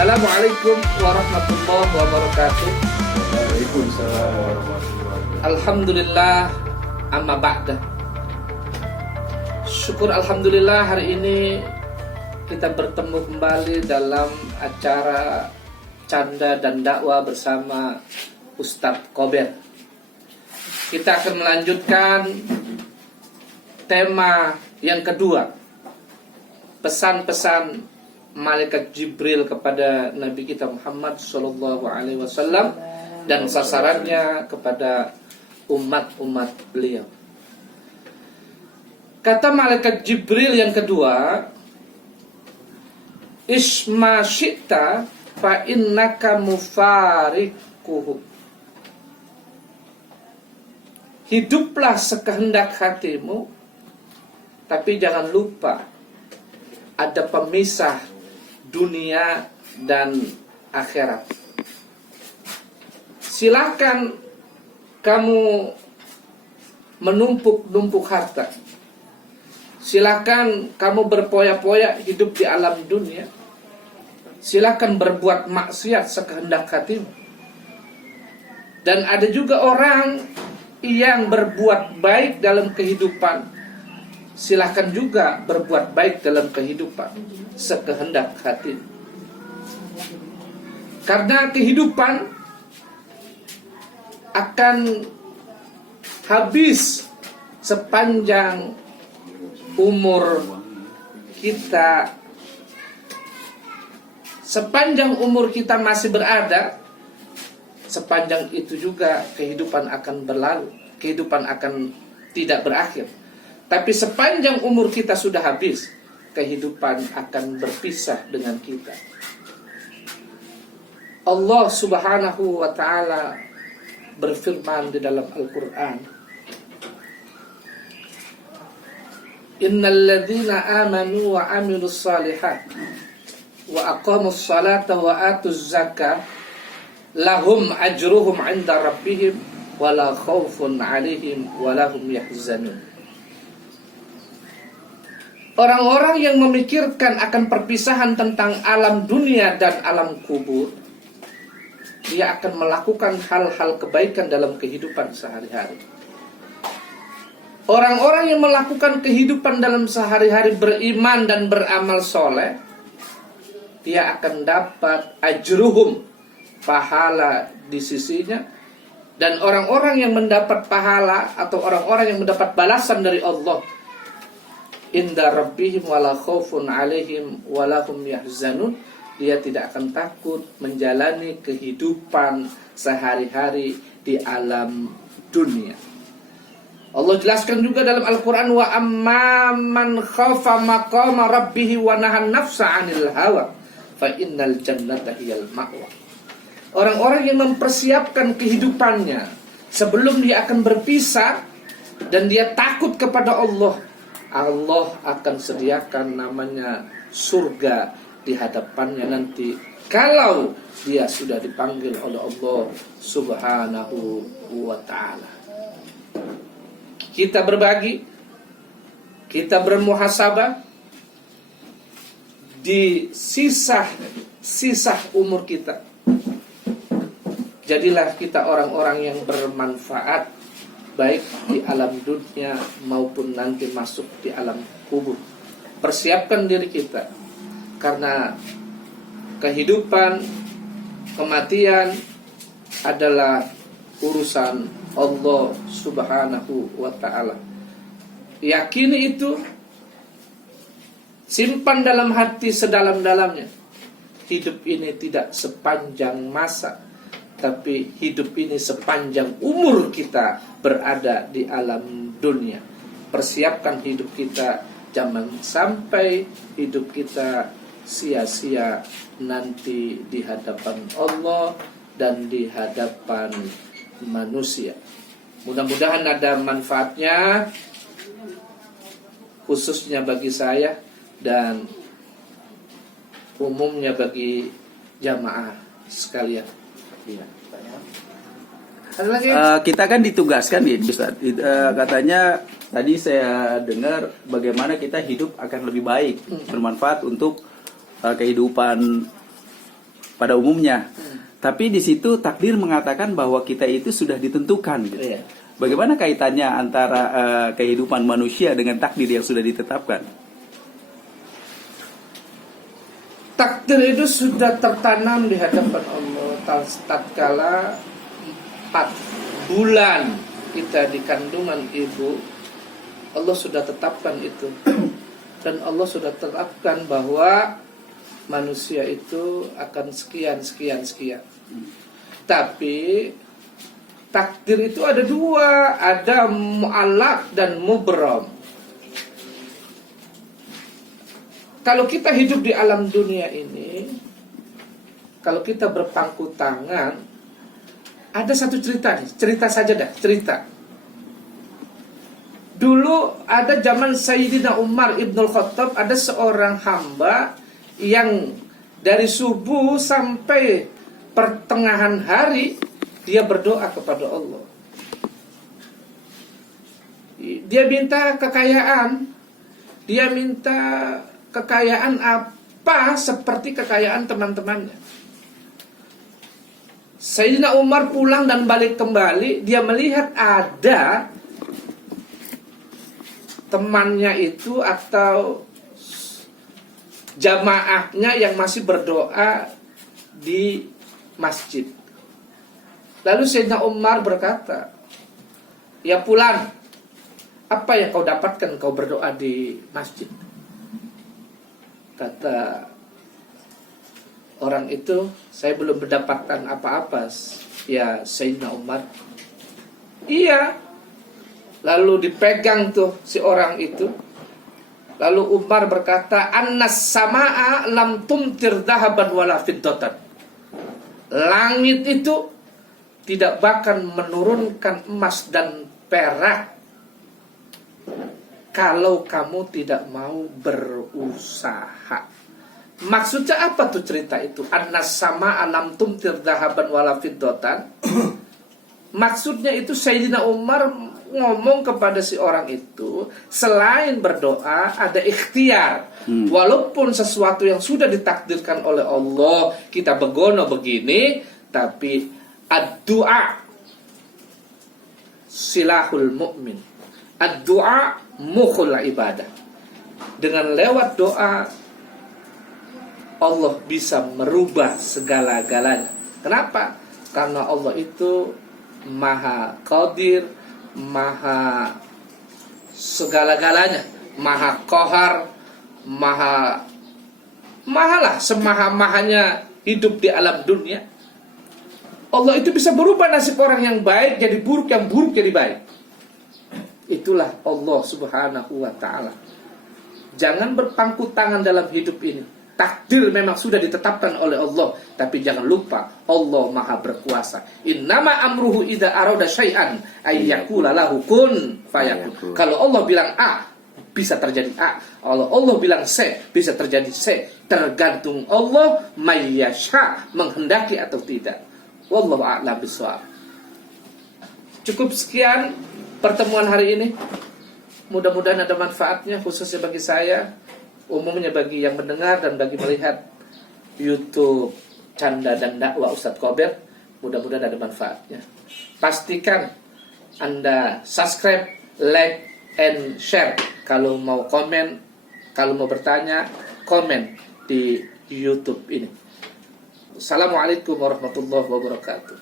Assalamualaikum warahmatullahi wabarakatuh. Waalaikumsalam warahmatullahi wabarakatuh. Alhamdulillah, amma ba'da. Syukur alhamdulillah hari ini kita bertemu kembali dalam acara Canda dan Dakwah bersama Ustadz Kober. Kita akan melanjutkan tema yang kedua, pesan-pesan Malaikat Jibril kepada Nabi kita Muhammad SAW dan sasarannya kepada umat-umat beliau. Kata Malaikat Jibril yang kedua, Isma syi'ta fa innaka mufarikuhu. Hiduplah sekehendak hatimu, tapi jangan lupa ada pemisah dunia dan akhirat. Silakan kamu menumpuk-numpuk harta. Silakan kamu berpoya-poya hidup di alam dunia. Silakan berbuat maksiat sekehendak hatimu. Dan ada juga orang yang berbuat baik dalam kehidupan. Silahkan juga berbuat baik dalam kehidupan sekehendak hati. Karena kehidupan akan habis sepanjang umur kita. Sepanjang umur kita masih berada, sepanjang itu juga kehidupan akan berlalu. Kehidupan akan tidak berakhir. Tapi sepanjang umur kita sudah habis, kehidupan akan berpisah dengan kita. Allah Subhanahu wa ta'ala berfirman di dalam Al-Quran, Innal ladzina amanu wa amilus salihat wa aqamus salata wa atuz zakah lahum ajruhum 'inda rabbihim wa la khaufun 'alaihim wa lahum yahzanun. Orang-orang yang memikirkan akan perpisahan tentang alam dunia dan alam kubur, dia akan melakukan hal-hal kebaikan dalam kehidupan sehari-hari. Orang-orang yang melakukan kehidupan dalam sehari-hari beriman dan beramal soleh, dia akan dapat ajruhum, pahala di sisinya. Dan orang-orang yang mendapat pahala atau orang-orang yang mendapat balasan dari Allah, inda rabbihim wala khaufun alaihim walahum yahzanun, dia tidak akan takut menjalani kehidupan sehari-hari di alam dunia. Allah jelaskan juga dalam Al-Quran, wa amman khafa maqama rabbihi wa nahan nafsa 'anil hawa fa innal jannata hiyal ma'wa. Orang-orang yang mempersiapkan kehidupannya sebelum dia akan berpisah dan dia takut kepada Allah, Allah akan sediakan namanya surga di hadapannya nanti kalau dia sudah dipanggil oleh Allah Subhanahu wa ta'ala. Kita berbagi, kita bermuhasabah di sisa umur kita. Jadilah kita orang-orang yang bermanfaat baik di alam dunia maupun nanti masuk di alam kubur. Persiapkan diri kita, karena kehidupan, kematian adalah urusan Allah Subhanahu wa ta'ala. Yakini itu, simpan dalam hati sedalam-dalamnya. Hidup ini tidak sepanjang masa, tapi hidup ini sepanjang umur kita berada di alam dunia. Persiapkan hidup kita, jangan sampai hidup kita sia-sia nanti di hadapan Allah dan di hadapan manusia. Mudah-mudahan ada manfaatnya, khususnya bagi saya dan umumnya bagi jamaah sekalian. Iya. Kita kan ditugaskan nih, Ustaz. Katanya tadi saya dengar bagaimana kita hidup akan lebih baik, bermanfaat untuk kehidupan pada umumnya. Tapi di situ takdir mengatakan bahwa kita itu sudah ditentukan gitu. Iya. Bagaimana kaitannya antara kehidupan manusia dengan takdir yang sudah ditetapkan? Takdir itu sudah tertanam di hadapan Allah. Tatkala 4 bulan kita di kandungan ibu, Allah sudah tetapkan itu. Dan Allah sudah tetapkan bahwa manusia itu akan sekian. Tapi takdir itu ada 2, ada mu'allaq dan mubram. Kalau kita hidup di alam dunia ini, kalau kita berpangku tangan, ada satu cerita nih, cerita saja dah, cerita. Dulu ada zaman Sayyidina Umar Ibnul Khattab, ada seorang hamba yang dari subuh sampai pertengahan hari dia berdoa kepada Allah. Dia minta kekayaan. Dia minta kekayaan apa seperti kekayaan teman-temannya. Sayyidina Umar pulang dan balik kembali, dia melihat ada temannya itu atau jamaahnya yang masih berdoa di masjid. Lalu Sayyidina Umar berkata, "Ya fulan, apa yang kau dapatkan kau berdoa di masjid?" Kata orang itu, "Saya belum mendapatkan apa-apa, ya Sayyidina Umar." Iya. Lalu dipegang tuh si orang itu. Lalu Umar berkata, "Annas samaa lam tumtir dahaban wala fiddatan." Langit itu tidak bakal menurunkan emas dan perak kalau kamu tidak mau berusaha. Maksudnya apa tuh cerita itu? Annas samaa lam tumtir dahaban wala fiddatan. Maksudnya itu Sayyidina Umar ngomong kepada si orang itu, selain berdoa ada ikhtiar. Walaupun sesuatu yang sudah ditakdirkan oleh Allah, kita begono begini, tapi ad-du'a silahul mu'min. Ad-du'a mukhul ibadah. Dengan lewat doa Allah bisa merubah segala-galanya. Kenapa? Karena Allah itu Maha Qadir, Maha segala-galanya, Maha Qahar, Mahalah semaha-mahanya hidup di alam dunia. Allah itu bisa berubah nasib orang yang baik jadi buruk, yang buruk jadi baik. Itulah Allah Subhanahu wa ta'ala. Jangan berpangku tangan dalam hidup ini. Takdir memang sudah ditetapkan oleh Allah, tapi jangan lupa Allah Maha berkuasa. Innama amruhu idza arada syai'an ay yaqula lahu kun fayakun. Kalau Allah bilang A, bisa terjadi A. Kalau Allah bilang C, bisa terjadi C. Tergantung Allah mayyasha, menghendaki atau tidak. Wallahu a'lam bishawab. Cukup sekian pertemuan hari ini. Mudah-mudahan ada manfaatnya, khususnya bagi saya, umumnya bagi yang mendengar dan bagi melihat YouTube Canda dan Dakwah Ustadz Kober. Mudah-mudahan ada manfaatnya. Pastikan Anda subscribe, like, and share. Kalau mau komen, kalau mau bertanya, komen di YouTube ini. Assalamualaikum warahmatullahi wabarakatuh.